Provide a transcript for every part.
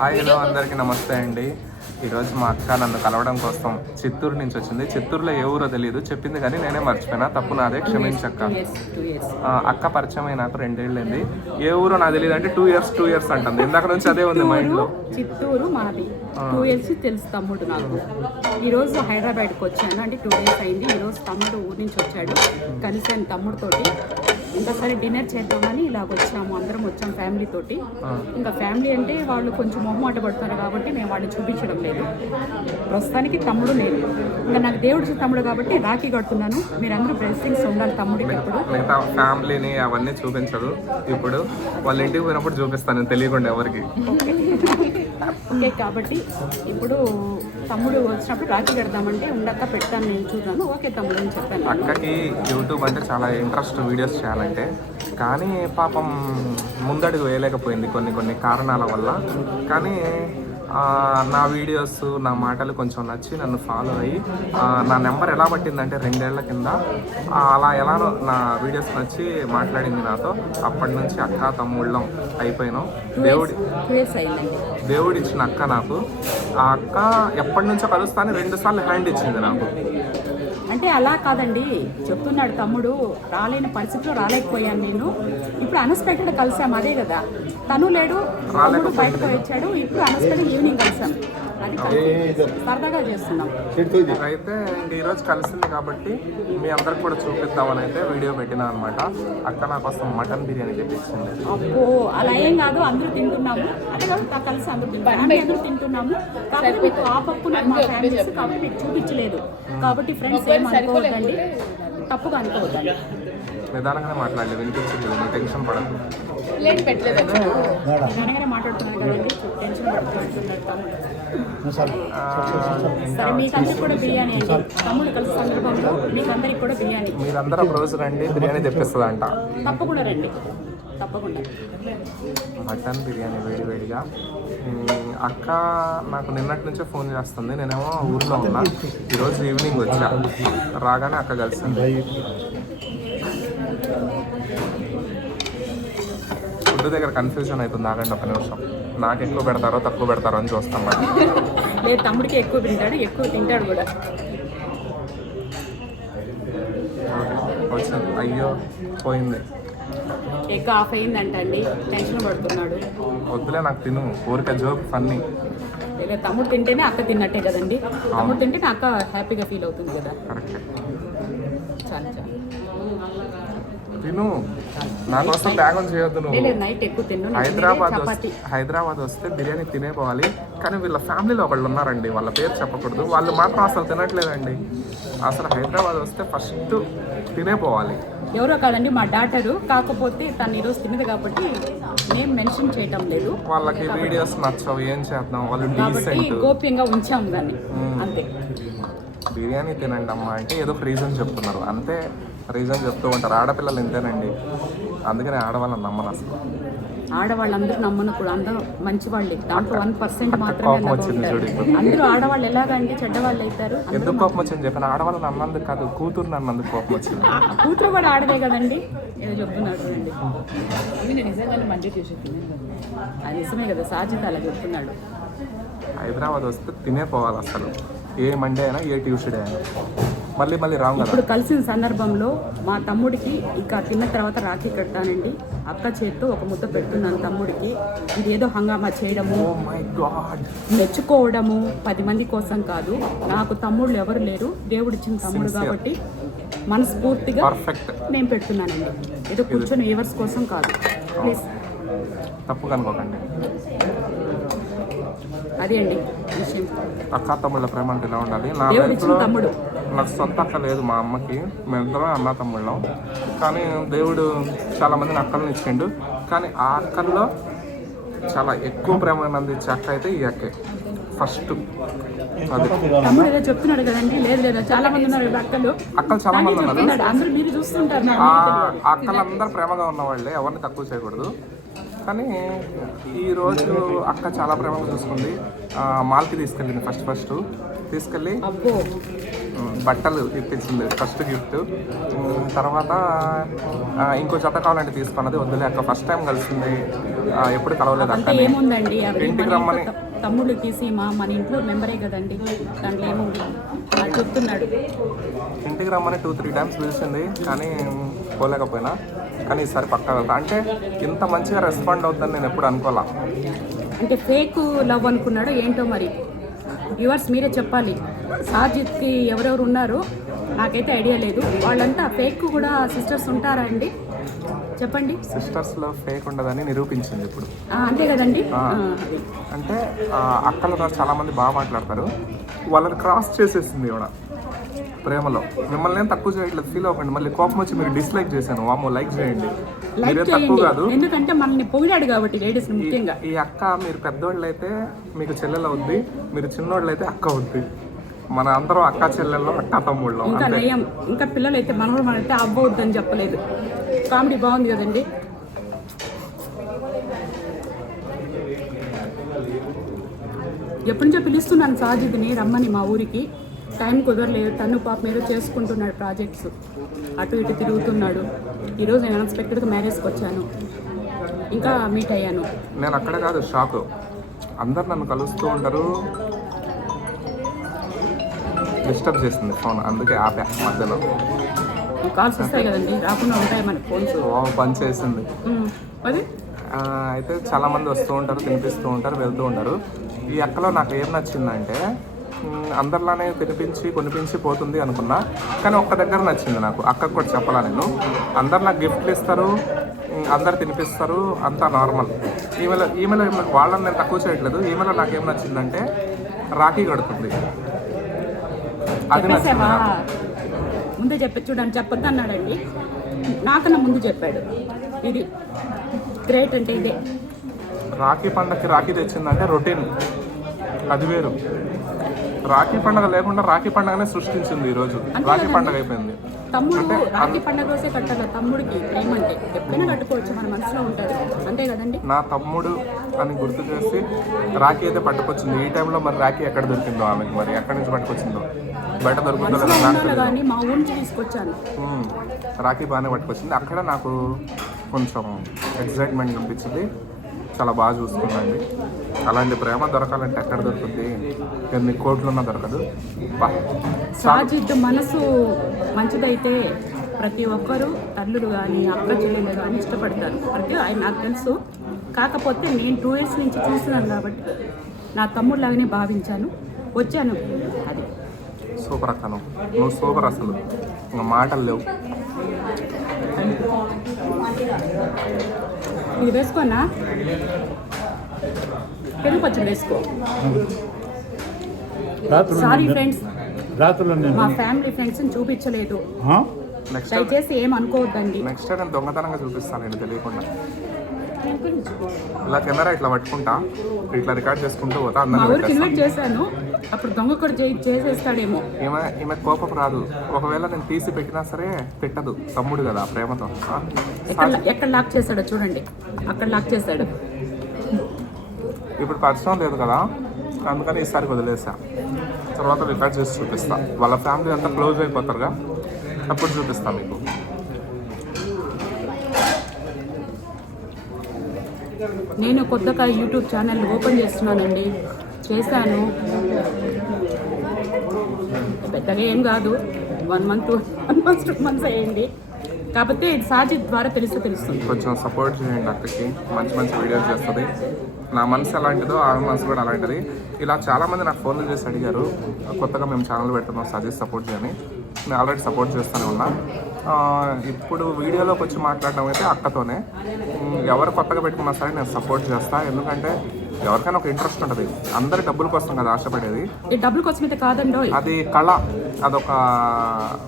Hi hello అందరికీ నమస్తే అండి. ఈరోజు మా అక్క నన్ను కలవడం కోసం చిత్తూరు నుంచి వచ్చింది. చిత్తూరులో ఏ ఊరో తెలియదు చెప్పింది కానీ నేనే మర్చిపోయినా. తప్పు నాదే క్షమించక్క. ఇయర్స్ అక్క పరిచయం అయి నాకు రెండేళ్ళైంది. ఏ ఊరో నాకు తెలియదు అంటే టూ ఇయర్స్ టూ ఇయర్స్ అంటుంది. ఇందాక నుంచి అదే ఉంది మైండ్లో చిత్తూరు మాది. టూ ఇయర్స్ తెలుసు తమ్ముడు నాకు. ఈరోజు హైదరాబాద్కి వచ్చాను. అంటే టూ డేస్ అయింది. ఈరోజు తమ్ముడు ఊరి నుంచి వచ్చాడు. కలిసాను తమ్ముడితోటి. ఇంకా సరే డిన్నర్ చేద్దామని ఇలాగ వచ్చాము. అందరం వచ్చాం ఫ్యామిలీ తోటి. ఇంకా ఫ్యామిలీ అంటే వాళ్ళు కొంచెం మొహమాట పడుతున్నారు కాబట్టి మేము వాళ్ళని చూపించడం లేదు. ప్రస్తుతానికి తమ్ముడు నేను ఇంకా నాకు దేవుడి తమ్ముడు కాబట్టి రాఖీ కడుతున్నాను. మీరందరూ బ్లెస్సింగ్స్ ఉండాలి తమ్ముడికి ఎప్పుడు మిగతా ఫ్యామిలీని అవన్నీ చూపించదు. ఇప్పుడు వాళ్ళ ఇంటికి పోయినప్పుడు చూపిస్తాను. తెలియకుండా ఎవరికి. ఓకే కాబట్టి ఇప్పుడు తమ్ముడు వచ్చినప్పుడు రాఖీ పెడతామంటే ఉండక పెడతాను నేను చూడాను. ఓకే తమ్ముడు అని చెప్పాను. అక్కకి యూట్యూబ్ అంటే చాలా ఇంట్రెస్ట్ వీడియోస్ చేయాలంటే. కానీ పాపం ముందడుగు వేయలేకపోయింది కొన్ని కొన్ని కారణాల వల్ల. కానీ నా వీడియోస్ నా మాటలు కొంచెం నచ్చి నన్ను ఫాలో అయ్యి నా నెంబర్ ఎలా పట్టిందంటే రెండేళ్ళ కింద. అలా ఎలానో నా వీడియోస్ నచ్చి మాట్లాడింది నాతో అప్పటి నుంచి అక్క తమ్ముళ్ళం అయిపోయినాం. దేవుడి దేవుడు ఇచ్చిన అక్క నాకు. ఆ అక్క ఎప్పటి నుంచో కలుస్తాను రెండు సార్లు హ్యాండ్ ఇచ్చింది నాకు. అంటే అలా కాదండి. చెప్తున్నాడు తమ్ముడు రాలేని పరిస్థితిలో రాలేకపోయాను నేను. ఇప్పుడు అన్ఎక్స్పెక్టెడ్ కలిసాం అదే కదా. తను లేడు తమ్ముడు బయటకు వచ్చాడు. ఇప్పుడు అన్ఎక్స్పెక్టెడ్ ఈవినింగ్ కలిసాం. అది సరదాగా చేస్తున్నాం. అయితే ఇంక ఈరోజు కలిసింది కాబట్టి మీ అందరికి కూడా చూపిద్దామని అయితే వీడియో పెట్టినా అనమాట అక్క నా కోసం మటన్ బిర్యానీ తెప్పించింది. అబ్బో అలా ఏం కాదు అందరూ తింటున్నాము. అంటే కాదు కలిసి అందరూ ఫ్యామిలీ అందరూ తింటున్నాము. కాబట్టి మీకు ఆ పప్పు నాకు మా ఫ్యామిలీస్ కాబట్టి మీకు చూపించలేదు. కాబట్టి ఫ్రెండ్స్ ఏం అనుకోవద్దండి తప్పుగా అనుకోవద్దండి నిదానంగానే మాట్లాడలేదు వినిపించింది నువ్వు టెన్షన్ పడదు లేట్ పెట్టలేదు. నిదానంగానే మాట్లాడుతున్నాను కదండి టెన్షన్ సరే. మీకందరికి కూడా బిర్యానీ అండి. తమ్ముడు కలిసి సందర్భంలో మీకందరికి కూడా బిర్యానీ. మీరందరూ రోజు రండి బిర్యానీ తెప్పిస్తుందంట. తప్పకుండా రండి. తప్పకుండా. మటన్ బిర్యానీ వేడి వేడిగా. అక్క నాకు నిన్నటి నుంచే ఫోన్ చేస్తుంది. నేనేమో ఊర్లో ఉన్నా. ఈరోజు ఈవినింగ్ వచ్చా. రాగానే అక్క కలిసింది. ఫుడ్ దగ్గర కన్ఫ్యూజన్ అవుతుంది. ఆగండి ఒక నిమిషం. నాకు ఎక్కువ పెడతారో తక్కువ పెడతారో అని చూస్తాం మరి. లేదు తమ్ముడికి ఎక్కువ తింటాడు. ఎక్కువ తింటాడు కూడా. వచ్చింది. అయ్యో పోయింది. ఎక్కువ ఆఫ్ అయిందంట అండి టెన్షన్ పడుతున్నాడు. వద్దులే నాకు తిను. ఊరికే జోక్ ఫన్నీ. తమ్ముడు తింటేనే అక్క తిన్నట్టే కదండి. తమ్ముడు తింటేనే అక్క హ్యాపీగా ఫీల్ అవుతుంది కదా. కరెక్ట్. చాలు చాలు. తిను. నా కోసం త్యాగం చేయొద్దు నువ్వు. నైట్ ఎక్కువ తిన్ను. నేను హైదరాబాద్ హైదరాబాద్ వస్తే బిర్యానీ తినేపోవాలి కానీ వీళ్ళ ఫ్యామిలీలో ఒకళ్ళు ఉన్నారండి. వాళ్ళ పేరు చెప్పకూడదు. వాళ్ళు మాత్రం అసలు తినట్లేదండి. అసలు హైదరాబాద్ వస్తే ఫస్ట్ తినేపోవాలి ఎవరో కాదండి మా డాటరు. కాకపోతే తను ఈరోజు తినదు కాబట్టి నేమ్ మెన్షన్ చేయటం లేదు. వాళ్ళకి వీడియోస్ నచ్చవు ఏం చేద్దాం? వాళ్ళు కాబట్టి గోప్యంగా ఉంచాం దాన్ని. అంతే. బిర్యానీ తినండి అమ్మా అంటే ఏదో రీజన్ చెప్తున్నారు. అంతే రీజన్ చెప్తూ ఉంటారు. ఆడపిల్లలు ఇంతేనండి. అందుకని ఆడవాళ్ళని నమ్మను అసలు. ఆడవాళ్ళందరూ నమ్మను కూడా. అందరూ మంచి వాళ్ళే దాంట్లో వన్ పర్సెంట్ మాత్రమే. అందరూ ఆడవాళ్ళు ఎలాగంటే చెడ్డవాళ్ళు అవుతారు. ఎందుకు కోపం వచ్చింది చెప్పిన? ఆడవాళ్ళని అన్నందుకు కాదు కూతురు అన్నందుకు కోపం వచ్చింది. కూతురు కూడా ఆడదే కదండి. ఏదో చెప్తున్నాడు చూడండి. నిజంగానే మంచి చూసి అది నిజమే కదా సాధ్యత అలా చెప్తున్నాడు. హైదరాబాద్ వస్తే తినేపోవాలి అసలు. ఏ మండే అయినా ఏ ట్యూస్డే అయినా. మళ్ళీ మళ్ళీ కదా? ఇప్పుడు కలిసిన సందర్భంలో మా తమ్ముడికి ఇంకా తిన్న తర్వాత రాఖీ కడతానండి. అక్క చేత్తో ఒక ముద్ద పెడుతున్నాను తమ్ముడికి. ఇదేదో హంగామా చేయడము గాడ్ మెచ్చుకోవడము పది మంది కోసం కాదు. నాకు తమ్ముళ్ళు ఎవరు లేరు. దేవుడిచ్చిన తమ్ముడు కాబట్టి మనస్ఫూర్తిగా నేను పెడుతున్నానండి. ఏదో కూర్చొని వ్యూవర్స్ కోసం కాదు. ప్లీజ్ తప్పు కనుకోకండి అదే అండి విషయం. అక్క తమ్ముళ్ళ ప్రేమ అంటే ఇలా ఉండాలి? నా తమ్ముడు. నాకు సొంత అక్క లేదు మా అమ్మకి. మేమిద్దరం అన్న తమ్ముళ్ళం. కానీ దేవుడు చాలా మందిని అక్కలను ఇచ్చిండు. కానీ ఆ అక్కల్లో చాలా ఎక్కువ ప్రేమ అందించే అక్క అయితే ఈ అక్కే. ఫస్ట్ అది. తమ్ముడు ఏదో చెప్తున్నాడు కదండి? లేదు లేదు. చాలా మంది ఉన్నారు అక్కలు. అక్కలు చాలా మంది ఉన్నారు. అందరూ మీరు చూస్తుంటారు. ఆ అక్కలందరూ ప్రేమగా ఉన్నవాళ్ళే. ఎవరిని తక్కువ చేయకూడదు. కానీ ఈరోజు అక్క చాలా ప్రేమగా చూసుకుంది. ఆ, మాల్కి తీసుకెళ్ళింది ఫస్ట్ ఫస్ట్. తీసుకెళ్ళి బట్టలు ఇప్పించింది. ఫస్ట్ గిఫ్ట్ తర్వాత ఇంకో జత కావాలంటే తీసుకున్నది వద్దులే అక్క. ఫస్ట్ టైం కలిసింది. ఎప్పుడు కలవలేదు అంటే అక్కని. ఏముందండి? ఇంటికి మన రమ్మని ఇంట్లో త- తమ్ముళ్ళు తీసి మా మన ఇంట్లో మెంబరే కదండి. దాంట్లో ఏముంది? చెప్తున్నాడు. ఇంటికి రమ్మని టూ త్రీ టైమ్స్ పిలిచింది కానీ పోలేకపోయినా. కానీ ఈసారి పక్కా వెళ్తా. అంటే ఇంత మంచిగా రెస్పాండ్ అవుతుందని నేను ఎప్పుడు అనుకోలే. అంటే ఫేక్ లవ్ అనుకున్నాడో ఏంటో మరి? వ్యూవర్స్ మీరే చెప్పాలి. సాజిత్కి ఎవరెవరు ఉన్నారు నాకైతే ఐడియా లేదు. వాళ్ళంతా ఫేక్ కూడా సిస్టర్స్ ఉంటారా అండి చెప్పండి సిస్టర్స్లో ఫేక్ ఉండదని నిరూపించింది ఇప్పుడు. అంతే కదండి. అంటే అక్కలు చాలా మంది బాగా మాట్లాడతారు. వాళ్ళని క్రాస్ చేసేసింది ఇవిడ ప్రేమలో. మిమ్మల్ని తక్కువ చేయట్లేదు ఫీల్ అవ్వకండి. మళ్ళీ కోపం వచ్చి మీరు డిస్లైక్ చేశాను. వామో లైక్ చేయండి. మీరే తక్కువ కాదు. ఎందుకంటే మనల్ని పొగిడాడు కాబట్టి లేడీస్ ముఖ్యంగా. ఈ అక్క మీరు పెద్దోళ్ళు అయితే మీకు చెల్లెలు అవుద్ది మీరు చిన్నోళ్ళు అయితే అక్క అవుద్ది. మన అందరం అక్క చెల్లెల్లో అక్క తమ్ముళ్ళం ఇంకా నయం. ఇంకా పిల్లలు అయితే మనవడు మనైతే అవ్వవద్దని చెప్పలేదు. కామెడీ బాగుంది కదండి. ఎప్పటి నుంచో పిలుస్తున్నాను సాజిద్ని రమ్మని మా ఊరికి. టైం కుదరలేదు. తను పాప మీద చేసుకుంటున్నాడు ప్రాజెక్ట్స్. అటు ఇటు తిరుగుతున్నాడు. ఈరోజు నేను అన్ఎక్స్పెక్టెడ్గా మ్యారేజ్కి వచ్చాను. ఇంకా మీట్ అయ్యాను. నేను అక్కడ కాదు షాక్ అందరు నన్ను కలుస్తూ ఉంటారు. డిస్టర్బ్ చేసింది ఫోన్. అందుకే ఆపా మధ్యలో. కాల్స్ వస్తాయి కదండి రాకుండా ఉంటాయి మన ఫోన్స్. వావ్, పని చేసింది. అది ఆ, అయితే చాలా మంది వస్తూ ఉంటారు తినిపిస్తూ ఉంటారు వెళ్తూ ఉంటారు. ఈ అక్కలో నాకు ఏం నచ్చిందంటే అందరిలానే తినిపించి కొనిపించి పోతుంది అనుకున్నా కానీ ఒక్క దగ్గర నచ్చింది నాకు. అక్కకు కూడా చెప్పాలా నేను. అందరు నాకు గిఫ్ట్లు ఇస్తారు అందరు తినిపిస్తారు అంతా నార్మల్. ఈమెలో ఈమెలో వాళ్ళని నేను తక్కువ చేయట్లేదు. ఈమెలో నాకేం నచ్చిందంటే రాఖీ కడుతుంది. చెప్పేసావా? ముందే చెప్పి చూడండి చెప్పొద్దు అన్నాడండి నాకన్నా ముందు చెప్పాడు. ఇది గ్రేట్ అంటే ఇదే. రాఖీ పండగకి రాఖీ తెచ్చిందంటే రొటీన్. అది వేరు. రాఖీ పండగ లేకుండా రాఖీ పండగనే సృష్టించింది ఈరోజు రాఖీ పండగ అయిపోయింది. తమ్ముడు రాఖీ పండగ రోజే కట్టాలి. తమ్ముడికి ప్రేమ అంటే ఎప్పుడైనా కట్టుకోవచ్చు మన మనసులో ఉంటుంది. అంతే కదండి? నా తమ్ముడు అని గుర్తు చేసి రాఖీ అయితే పట్టుకొచ్చింది. ఈ టైంలో మరి రాఖీ ఎక్కడ దొరికిందో ఆమెకి మరి? ఎక్కడి నుంచి పట్టుకొచ్చిందో? బయట దొరుకుతుందో మా ఊరి నుంచి తీసుకొచ్చాను. రాఖీ బాగానే పట్టుకొచ్చింది. అక్కడ నాకు కొంచెం ఎక్సైట్మెంట్ అనిపించింది. చాలా బాగా చూసుకుందండి అలాంటి ప్రేమ దొరకాలంటే ఎక్కడ దొరుకుతుంది ఎన్ని కోట్లున్నా దొరకదు. బా. సాజిద్ మనసు మంచిదైతే ప్రతి ఒక్కరూ తల్లులు కానీ అక్క చెల్లెలు కానీ ఇష్టపడతారు. అంటే ఆయన నాకు తెలుసు. కాకపోతే నేను టూ ఇయర్స్ నుంచి చూస్తున్నాను కాబట్టి నా తమ్ముడు లాగానే భావించాను. వచ్చాను. అది. సూపర్ అక్క నువ్వు. నువ్వు సూపర్ అసలు. ఇంకా మాటలు లేవు. ఇది వేసుకోనా? పెరుగు పచ్చడి వేసుకో. సారీ ఫ్రెండ్స్ మా ఫ్యామిలీ ఫ్రెండ్స్ని చూపించలేదు. దయచేసి ఏం అనుకోవద్దండి. నెక్స్ట్ నేను దొంగతనంగా చూపిస్తాను నేను తెలియకుండా. ఇలా కెమెరా ఇట్లా పట్టుకుంటా ఇట్లా రికార్డ్ చేసుకుంటూ పోతా చేశాను. అప్పుడు దొంగ కూడా చేసేస్తాడేమో. ఈమె ఈమె కోపం రాదు. ఒకవేళ నేను తీసి పెట్టినా సరే పెట్టదు తమ్ముడు కదా ప్రేమతో? ఎక్కడ ఎక్కడ లాక్ చేశాడో చూడండి. అక్కడ లాక్ చేశాడు. ఇప్పుడు పరిచయం లేదు కదా అందుకని ఈసారి వదిలేసా. తర్వాత రికార్డ్ చేసి చూపిస్తా. వాళ్ళ ఫ్యామిలీ అంతా క్లోజ్ అయిపోతారుగా అప్పుడు చూపిస్తా మీకు. నేను కొత్తగా యూట్యూబ్ ఛానల్ ఓపెన్ చేస్తున్నానండి. చేశాను. పెద్దగా ఏం కాదు. One month one month two months అయ్యండి కాకపోతే ఇది సాజిద్ ద్వారా తెలిస్తే తెలుస్తుంది కొంచెం సపోర్ట్ చేయండి అక్కకి. మంచి మంచి వీడియోస్ చేస్తుంది. నా మనసు ఎలాంటిదో ఆమె మనసు కూడా అలాంటిది. ఇలా చాలామంది నాకు ఫోన్లు చేసి అడిగారు. కొత్తగా మేము ఛానల్ పెడుతున్నాం సజెస్ట్ సపోర్ట్ చేయని. నేను ఆల్రెడీ సపోర్ట్ చేస్తూనే ఉన్నా. ఇప్పుడు వీడియోలోకి వచ్చి మాట్లాడడం అయితే అక్కతోనే. ఎవరు కొత్తగా పెట్టుకున్నా సరే నేను సపోర్ట్ చేస్తాను ఎందుకంటే ఎవరికైనా ఒక ఇంట్రెస్ట్ ఉంటుంది. అందరి డబ్బుల కోసం కదా ఆశపడేది. డబ్బుల కోసం అయితే కాదండో. అది కళ అదొక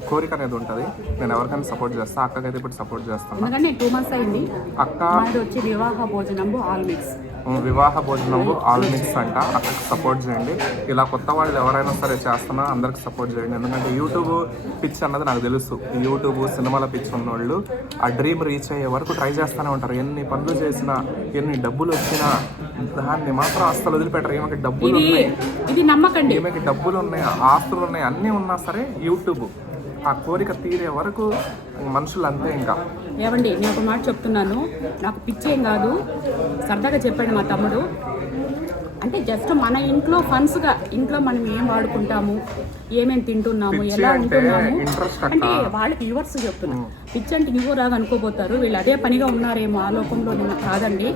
కోరిక అనేది ఉంటుంది. నేను ఎవరికైనా సపోర్ట్ చేస్తా అక్కకైతే ఇప్పుడు సపోర్ట్ చేస్తాను టూ మంత్స్ అయింది. అక్క వచ్చి వివాహ భోజనంబు ఆల్ మిక్స్ వివాహ భోజనము ఆల్ మిక్స్ అంట. అక్కడికి సపోర్ట్ చేయండి. ఇలా కొత్త వాళ్ళు ఎవరైనా సరే చేస్తున్నా అందరికి సపోర్ట్ చేయండి. ఎందుకంటే యూట్యూబ్ పిచ్ అన్నది నాకు తెలుసు. యూట్యూబ్ సినిమాల పిచ్ ఉన్నోళ్ళు ఆ డ్రీమ్ రీచ్ అయ్యే వరకు ట్రై చేస్తూనే ఉంటారు. ఎన్ని పనులు చేసినా ఎన్ని డబ్బులు వచ్చినా దాన్ని మాత్రం అస్సలు వదిలిపెట్టరు. ఈమెకి డబ్బులు ఇది ఉన్నాయి. ఇది నమ్మకండి. ఈమెకి డబ్బులు ఉన్నాయి ఆస్తులు ఉన్నాయి అన్నీ ఉన్నా సరే యూట్యూబ్. ఆ కోరిక తీరే వరకు మనుషులు అంతే ఇంకా. ఏమండి నేను ఒక మాట చెప్తున్నాను. నాకు పిచ్చేం కాదు. సరదాగా చెప్పాడు మా తమ్ముడు. అంటే జస్ట్ మన ఇంట్లో ఫండ్స్గా ఇంట్లో మనం ఏం వాడుకుంటాము ఏమేమి తింటున్నాము ఎలా ఉంటున్నాము. అంటే వాళ్ళకి యువర్స్ చెప్తున్నా. పిచ్చి అంటే ఇవో రాగా అనుకోపోతారు వీళ్ళు అదే పనిగా ఉన్నారేమో ఆ లోకంలో నేను కాదండి.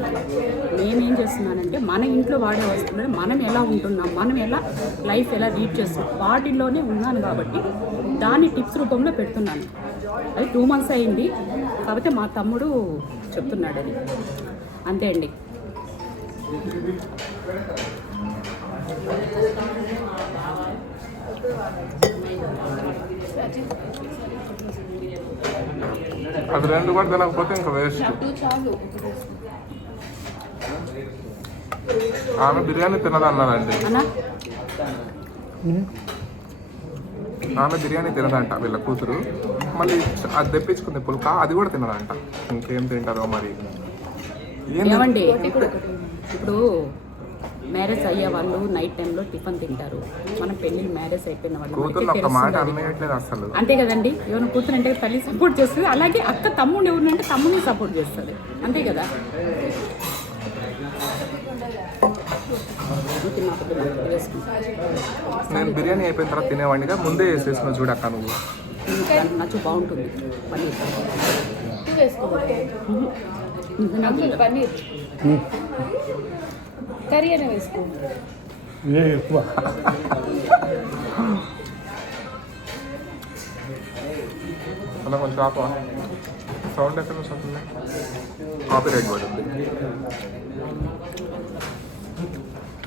నేనేం చేస్తున్నానంటే మన ఇంట్లో వాడే వస్తువులు మనం ఎలా ఉంటున్నాం మనం ఎలా లైఫ్ ఎలా లీడ్ చేస్తున్నాం వాటిల్లోనే ఉన్నాను కాబట్టి దాన్ని టిప్స్ రూపంలో పెడుతున్నాను. అది టూ మంత్స్ అయింది. కాకపోతే మా తమ్ముడు చెప్తున్నాడు అది. అంతే అండి. అది రెండు కూడా తినకపోతే ఇంకా వేస్ట్ ఆమె బిర్యానీ తినదన్నారండి అన్నా? ఆమె బిర్యానీ తినదంట వీళ్ళ కూతురు. మళ్ళీ అది తెప్పించుకుంది పుల్క అది కూడా తినదంట. ఇంకేం తింటారో మరి? ఏమండి? ఇప్పుడు మ్యారేజ్ అయ్యే వాళ్ళు నైట్ టైంలో టిఫిన్ తింటారు. మన పెళ్ళి మ్యారేజ్ అయిపోయిన వాళ్ళు. అంతే కదండి. ఎవరిని కూతురు అంటే తల్లి సపోర్ట్ చేస్తుంది. అలాగే అక్క తమ్ముడు ఎవరినంటే తమ్ముని సపోర్ట్ చేస్తుంది. అంతే కదా. నేను బిర్యానీ అయిపోయిన తర్వాత తినేవాడినిగా ముందే వేసేసిన చూడక్క నువ్వు. నాకు నచ్చు బాగుంటుంది. పన్నీర్. పన్నీర్ కర్రీ అయినా వేసుకో ఏ ఎక్కువ అలా కొంచెం ఆప సౌండ్ ఎక్కడ వస్తుంది కాపీ రైట్ పడుతుంది